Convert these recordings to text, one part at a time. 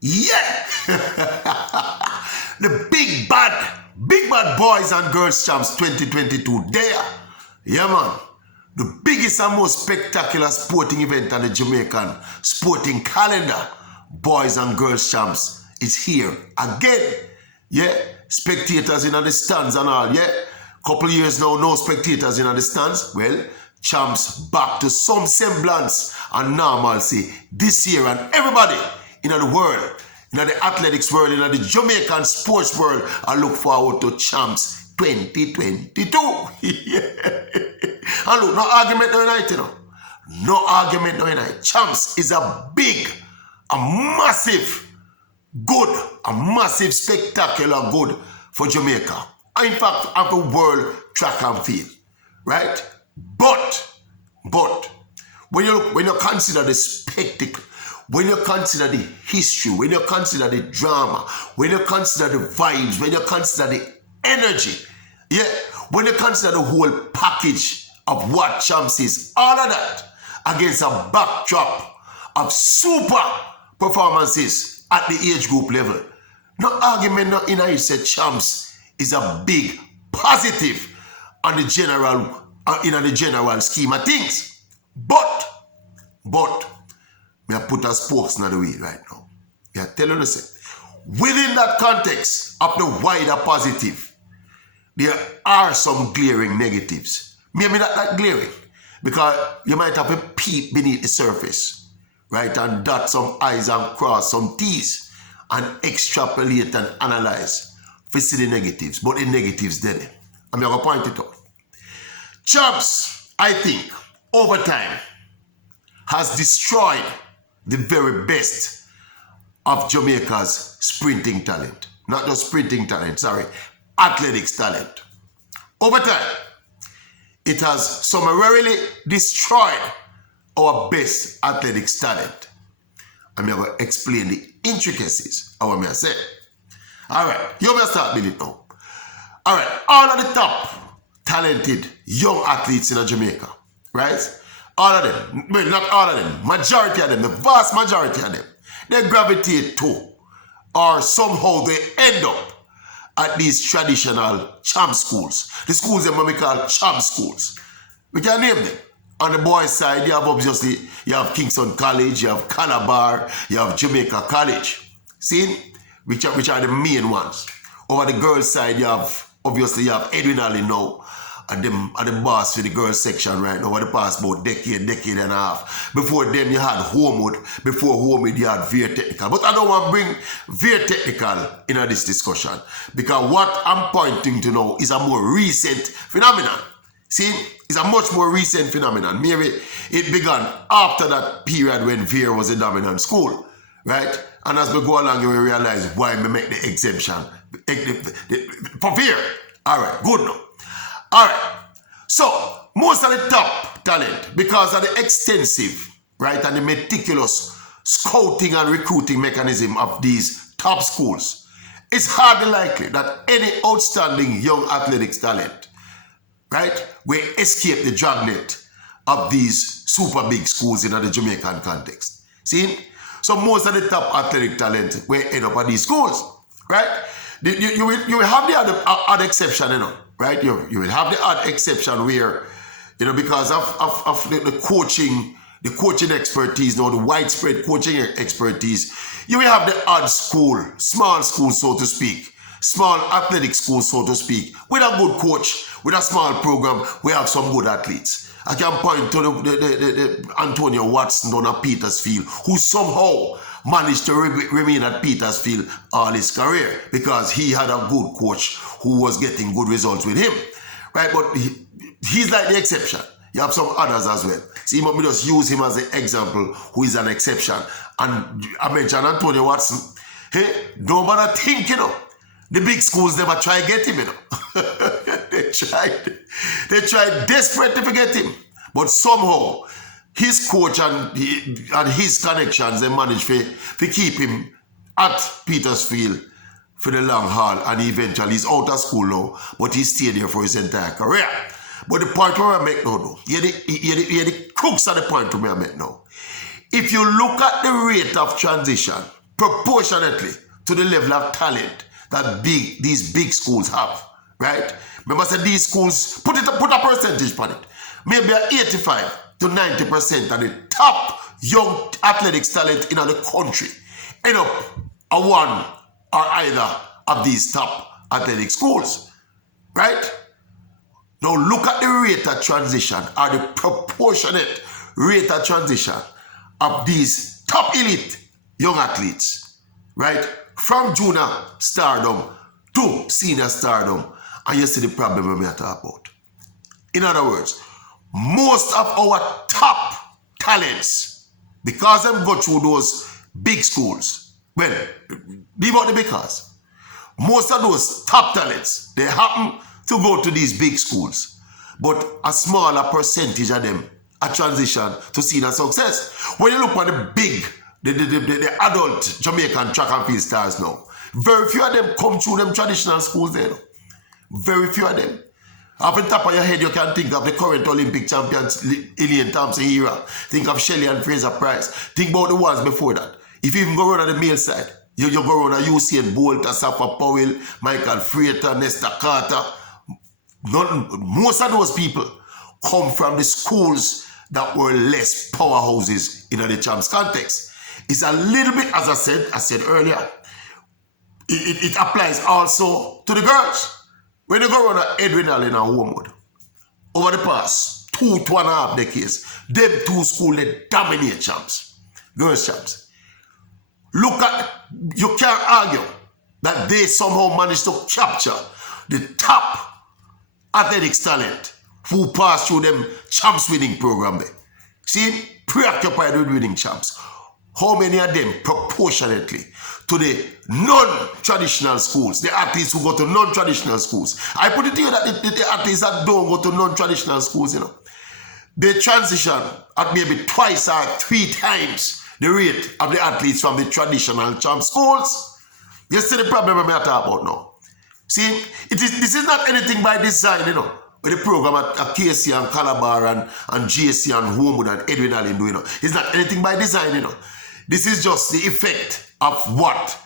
Yeah! The big bad boys and girls champs 2022 there. Yeah, man. The biggest and most spectacular sporting event on the Jamaican sporting calendar, boys and girls champs, is here again. Yeah, spectators in the stands and all. Yeah, couple years now, no spectators in the stands. Well, champs back to some semblance and normalcy this year, and everybody in the world, in the athletics world, in the Jamaican sports world, I look forward to champs 2022. And look, no argument no night, you know. No argument no night. Champs is a big, a massive good, a massive, spectacular good for Jamaica. In fact, of the world track and field, right? But when you consider the spectacle, when you consider the history, when you consider the drama, when you consider the vibes, when you consider the energy, yeah, when you consider the whole package of what champs is, all of that against a backdrop of super performances at the age group level. No argument no in it said champs is a big positive on the general in the general scheme of things. But we have put our spokes in the wheel right now. We are telling us within that context of the wider positive, there are some glaring negatives. Maybe not that glaring, because you might have a peep beneath the surface, right? And dot some I's and cross some T's and extrapolate and analyze for see the negatives. But the negatives there, I'm going to point it out. Champs, I think, over time, has destroyed the very best of Jamaica's sprinting talent. Not just sprinting talent, sorry, athletics talent. Over time, it has summarily destroyed our best athletics talent. I'm going to explain the intricacies of what I say. All right, you may start with it now. All right, all of the top talented young athletes in Jamaica, right? All of them, well, not all of them, majority of them, the vast majority of them, they gravitate to, or somehow they end up at these traditional champ schools. The schools that we call champ schools. We can name them. On the boys' side, you have obviously, you have Kingston College, you have Calabar, you have Jamaica College. See? Which are the main ones. Over the girls' side, you have, obviously, you have Edwin Alley now, and the boss for the girls section right now, over the past about decade and a half. Before then, you had Homewood. Before Homewood, you had Veer Technical. But I don't want to bring Veer Technical into this discussion, because what I'm pointing to now is a more recent phenomenon. See, it's a much more recent phenomenon. Maybe it began after that period when Veer was a dominant school, right? And as we go along, you will realize why we make the exemption for Veer. All right, good now. All right, so most of the top talent, because of the extensive, right, and the meticulous scouting and recruiting mechanism of these top schools, it's hardly likely that any outstanding young athletics talent, right, will escape the dragnet of these super big schools in the Jamaican context. See? So most of the top athletic talent will end up at these schools, right? You will have the odd exception, you know. Right, you will have the odd exception where, you know, because of the coaching expertise, you know, the widespread coaching expertise, you will have the odd school, small school, so to speak, small athletic school, so to speak, with a good coach, with a small program, we have some good athletes. I can point to the Antonio Watson down at Petersfield, who somehow managed to remain at Petersfield all his career because he had a good coach who was getting good results with him, right? But he's like the exception. You have some others as well. So you might just use him as an example who is an exception. And I mentioned Antonio Watson. Hey, don't bother think, you know. The big schools never try to get him, you know. They tried desperately to get him. But somehow, his coach and his connections, they managed to keep him at Petersfield for the long haul, and eventually he's out of school now, but he stayed there for his entire career. But the point where I make now, though, here the crux of the point where I make now. If you look at the rate of transition proportionately to the level of talent that these big schools have, right? Remember, I said these schools, put a percentage on it. Maybe 85 to 90% of the top young athletics talent in the country end up at one or either of these top athletic schools, right? Now look at the rate of transition or the proportionate rate of transition of these top elite young athletes, right? From junior stardom to senior stardom, and you see the problem we are talking about. In other words, most of our top talents, because them go through those big schools, well, leave out the because. Most of those top talents, they happen to go to these big schools, but a smaller percentage of them are transition to senior success. When you look at the big, the adult Jamaican track and field stars now, very few of them come through them traditional schools there. Very few of them. Off the top of your head, you can think of the current Olympic champions, Elaine Thompson-Era. Think of Shelley and Fraser Price. Think about the ones before that. If you even go around on the male side, you go around a Usain Bolt, Safa Powell, Michael Frater, Nesta Carter. Most of those people come from the schools that were less powerhouses in the champs context. It's a little bit, as I said earlier, it applies also to the girls. When you go around Edwin Allen and Homewood, over the past 2.5 decades, them two schools, they dominate champs, girls champs. Look at, you can't argue that they somehow managed to capture the top athletics talent who passed through them champs winning program there. See, preoccupied with winning champs. How many of them proportionately to the non-traditional schools, the athletes who go to non-traditional schools? I put it to you that the athletes that don't go to non-traditional schools, you know, they transition at maybe twice or 3 times the rate of the athletes from the traditional champ schools. You see the problem I'm talking about now. See, this is not anything by design, you know. With the program at KC and Calabar and JC and Homewood and Edwin Allen do, you know. It's not anything by design, you know. This is just the effect of what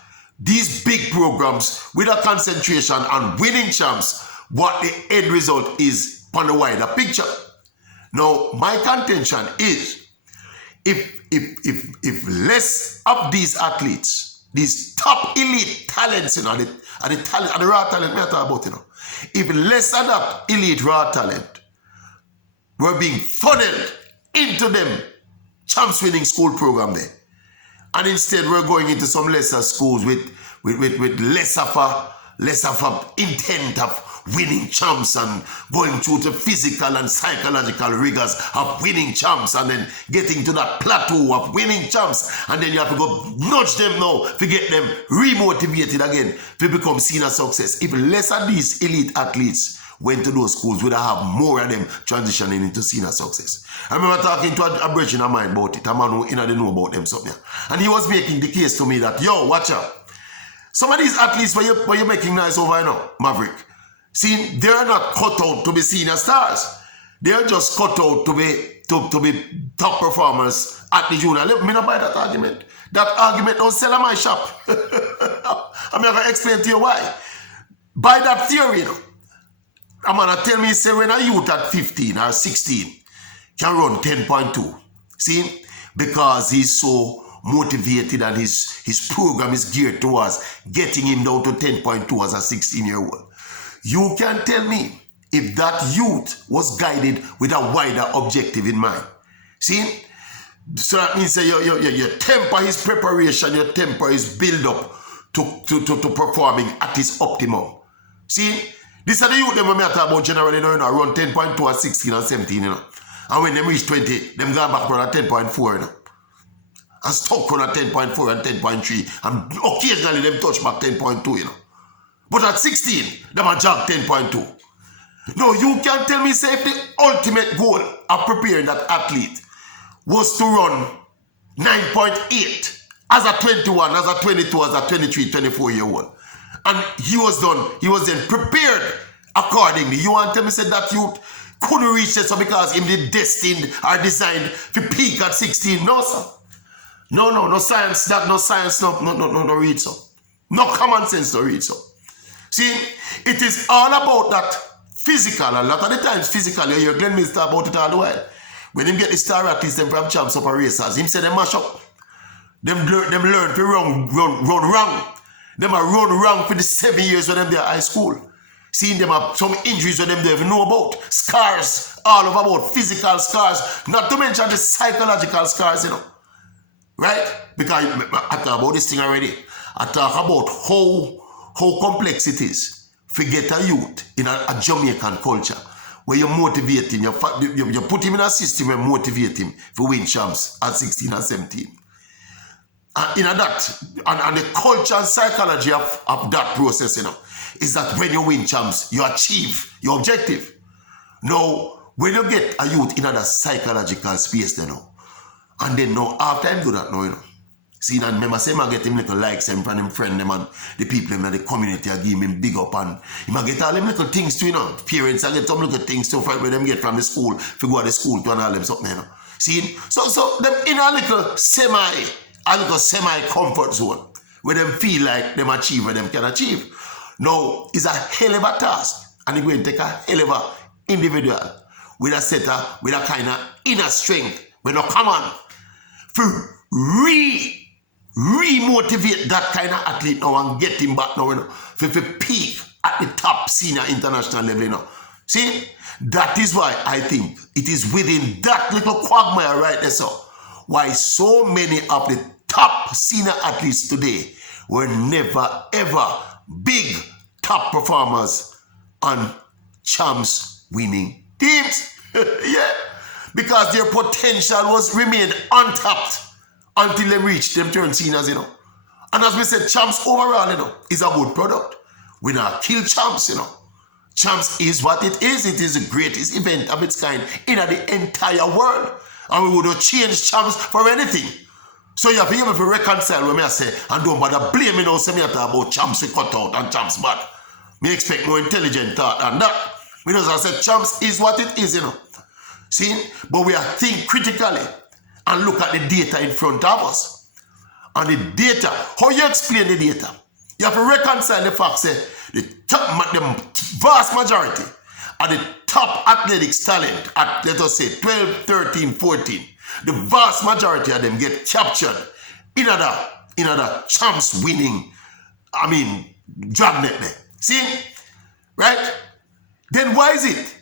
these big programs with a concentration on winning champs, what the end result is on the wider picture. Now, my contention is if less of these athletes, these top elite talents, you know, the raw talent we talk about, you know, if less of that elite raw talent were being funneled into them champs winning school program there, and instead we're going into some lesser schools with less of a intent of winning champs and going through the physical and psychological rigors of winning champs and then getting to that plateau of winning champs, and then you have to go nudge them now to get them remotivated again to become senior success. If less of these elite athletes went to those schools, would I have more of them transitioning into senior success. I remember talking to a brethren of mine about it, a man who didn't know about them something. And he was making the case to me that, yo, watch out. Some of these athletes where you're making nice over now, Maverick, see, they're not cut out to be senior stars. They're just cut out to be top performers at the junior level. Me not buy that argument. That argument don't sell at my shop. I'm going to explain to you why. By that theory, you know, I'm going to tell me, say, when a youth at 15 or 16 can run 10.2. See? Because he's so motivated and his program is geared towards getting him down to 10.2 as a 16-year-old. You can tell me if that youth was guided with a wider objective in mind. See? So that means that you temper his preparation, you temper his build-up to performing at his optimum. See? These are the youth them when I talk about generally, you know, around 10.2 at 16 and 17, you know. And when they reach 20, them go back around 10.4, you know. And stuck around 10.4 and 10.3. And occasionally them touch back 10.2, you know. But at 16, them a jog 10.2. No, you can't tell me, say, if the ultimate goal of preparing that athlete was to run 9.8 as a 21, as a 22, as a 23, 24-year-old. And he was then prepared accordingly. You want to tell me, say, that youth couldn't reach it so because him did destined or designed to peak at 16? No, sir. No science, no science, no read so. No common sense to read so. See, it is all about that physical. A lot of the times physical, you hear Glenn Mills talk about it all the while. When him get the star athletes, them from champs up racers, him say them mash up. Them learn to run wrong. Them are run wrong for the 7 years when them they are high school. Seeing them have some injuries when them they even know about. Scars, all over about physical scars. Not to mention the psychological scars, you know. Right? Because I talk about this thing already. I talk about how complex it is to get a youth in a Jamaican culture where you motivate him, you put him in a system and motivate him to win champs at 16 and 17. And the culture and psychology of that process, you know, is that when you win champs, you achieve your objective. Now, when you get a youth in a psychological space, you know, and then now after him do that now, you know. See, and remember, say I get him little likes and from him friend them and the people in the community I give him big up and he might get all them little things too, you know. Parents I get some little things too for them get from the school, if you go to the school to and all them something, you know. See, so them in a little semi comfort zone where them feel like them achieve what them can achieve. Now, it's a hell of a task and it's going to take a hell of a individual with a kind of inner strength when no come on for re-motivate that kind of athlete now and get him back now, you know, for peak at the top senior international level, you know. See, that is why I think it is within that little quagmire right there, so why so many of the top senior athletes today were never ever big top performers on champs winning teams. Yeah, because their potential was remained untapped until they reach them turn seniors, you know. And as we said, champs overall, you know, is a good product. We not kill champs, you know. Champs is what it is. It is the greatest event of its kind in the entire world. And we would not change champs for anything. So you have to be able to reconcile when I say, and don't bother blaming us when I talk about champs we cut out and champs bad. Me expect more intelligent thought than that. Because I said champs is what it is, you know. See? But we are think critically and look at the data in front of us. And the data, how you explain the data? You have to reconcile the fact that the vast majority of the top athletics talent at, let us say, 12, 13, 14, the vast majority of them get captured in other champs winning, dragnet there. See? Right? Then why is it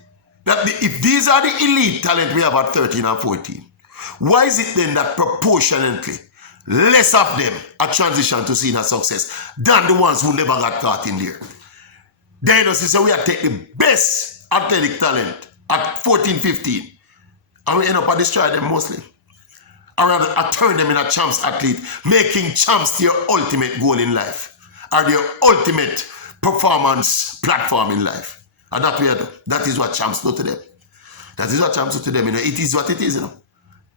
that if these are the elite talent we have at 13 and 14, why is it then that proportionately less of them are transition to senior success than the ones who never got caught in there? Then you see, we are taking the best athletic talent at 14, 15, and we end up destroying them mostly. Or rather, I turn them in a champs athlete, making champs their ultimate goal in life, or their ultimate performance platform in life. And that is what champs do to them. That is what champs do to them. You know, it is what it is, you know.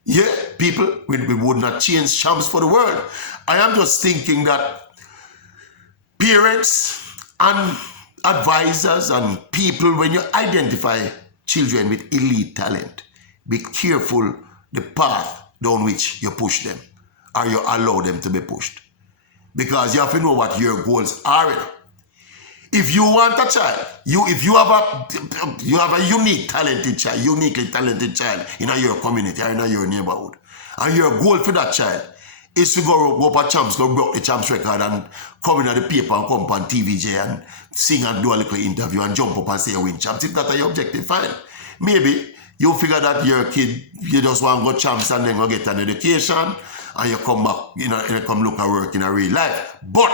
Yeah, people, we would not change champs for the world. I am just thinking that parents and advisors and people, when you identify children with elite talent, be careful the path down which you push them or you allow them to be pushed. Because you have to know what your goals are. You know. If you want a child, if you have a uniquely talented child in your community or in your neighborhood, and your goal for that child is to go up a champs, go broke the champs record and come in at the paper and come up on TVJ and sing and do a little interview and jump up and say you win champs. If that's your objective, fine. Maybe you figure that your kid, you just want to go champs and then go get an education and you come back, you know, and you come look at work in a real life. But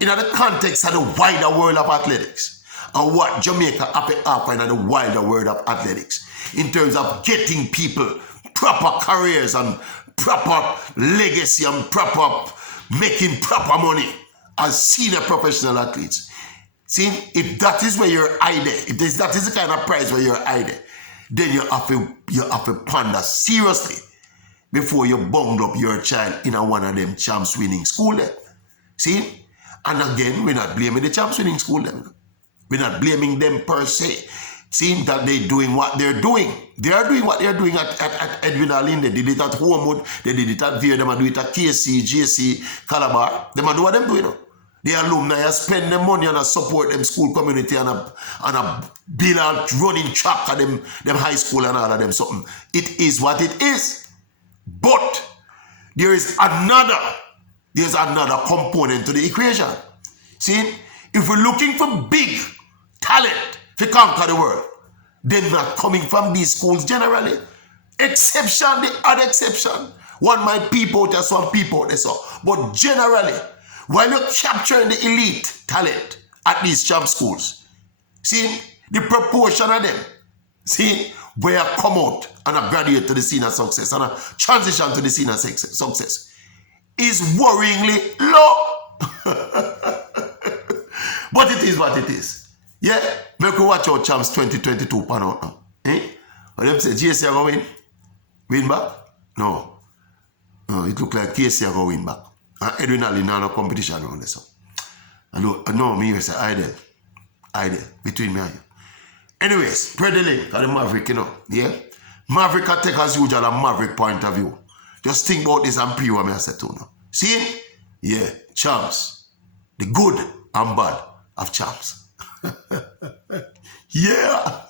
in the context of the wider world of athletics and what Jamaica have to offer in the wider world of athletics in terms of getting people proper careers and proper legacy and proper making proper money as senior professional athletes. See, if that is where you're hiding, if that is the kind of prize where you're hiding, then you have to ponder seriously before you bungle up your child in one of them champs winning school there. See? And again, we're not blaming the champs winning school them. We're not blaming them per se. seeing that they're doing what they're doing. They are doing what they're doing at Edwin Allen. They did it at Homewood. They did it at Veer. They do it at KC, JC, Calabar. They do what them doing. The alumni spend the money and support them school community and a build out running track at them high school and all of them something. It is what it is. But there's another component to the equation. See, if we're looking for big talent to conquer the world, they're not coming from these schools generally. Exception, the odd exception. One might peep out as one peep out so. But generally, while you're capturing the elite talent at these champ schools, see, the proportion of them, see, where I come out and I graduate to the scene of success and I transition to the scene of success is worryingly low. But it is what it is. Yeah, make you watch out champs 2022 pan out now. Eh? What them say, JC are going to win? Win back? No. No, it look like KC are going to win back. And Edwin Allen no competition around this. No, me say idle between me and you. Anyways, spread the link of the Maverick, you know. Yeah? Maverick can take as usual a Maverick point of view. Just think about this and pre what I said to you now. See? Yeah, champs. The good and bad of champs. Yeah.